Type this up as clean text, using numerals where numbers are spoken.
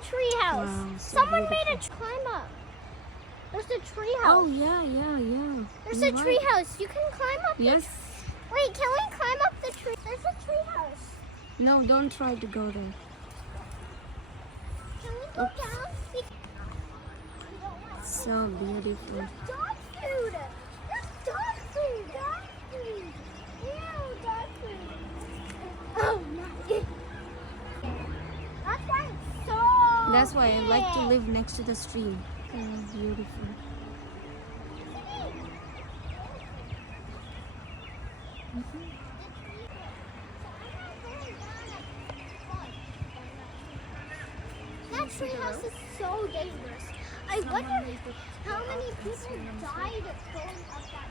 tree house. Wow, so Someone beautiful. made a climb up. There's a tree house. Oh yeah. There's You're a tree right. house. You can climb up. Yes. Wait, can we climb up the tree? There's a tree house. No, don't try to go there. Can we go Oops. down? So beautiful. Dog food. There's dog food. Dog food. Ew, dog food. Oh my. That's why it's so That's why I like to big. live next to the stream. Oh, beautiful. That tree house is so dangerous. I wonder how many people died going up that